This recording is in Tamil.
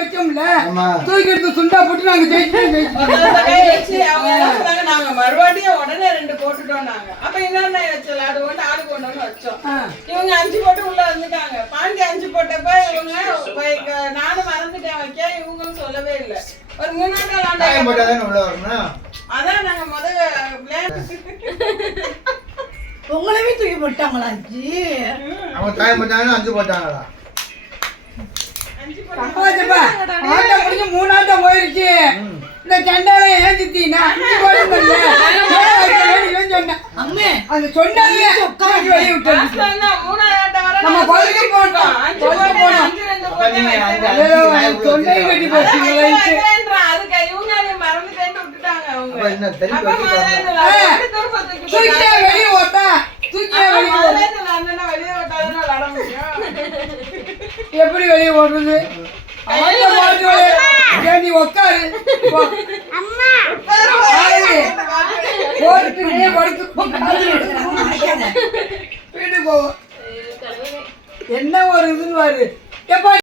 வச்சோம்ல தூக்கி எடுத்து சுண்டா போட்டு நாங்க நாங்க மறுபடியும் உடனே 2 போட்டுட்டோம் நாங்க. அப்ப என்ன வச்சோம் அது ஒன்று ஆளுக்கு ஒண்ணு வச்சோம். இவங்க 5 போட்டு உள்ள வந்துட்டாங்க. பாண்டி 5 போட்டப்ப இவங்க நானும் மறந்துட்டேன் வைக்க, இவங்களும் சொல்லவே இல்லை. ஒரு 3 நாள் அதான் நாங்க உங்களவே தூக்கி போட்டாங்களா? 5 தாயம் போட்டாங்க 5 போட்டாங்களா? ஆட்டம் முடிஞ்சு 3 ஆட்டம் போயிருச்சு. இந்த சண்டால ஏஞ்சித்தி நான் 5 போடுங்கல்ல சொன்னேன். அம்மே அது சொன்னாலே உட்காந்து வெளியே விட்டு நம்ம பழகி போட்டோம். சொன்னை கட்டி போச்சு. அதுக்கு இவங்க மறந்துட்டேன்னு விட்டுட்டாங்க. அவங்க தூக்கியா வெளியே ஓட்டா தூக்கியா வெளியே எப்படி வெளியே ஓடுறது? நீ உட்காரு வீட்டுக்கு போவோம். என்ன ஒரு இதுன்னு பாரு.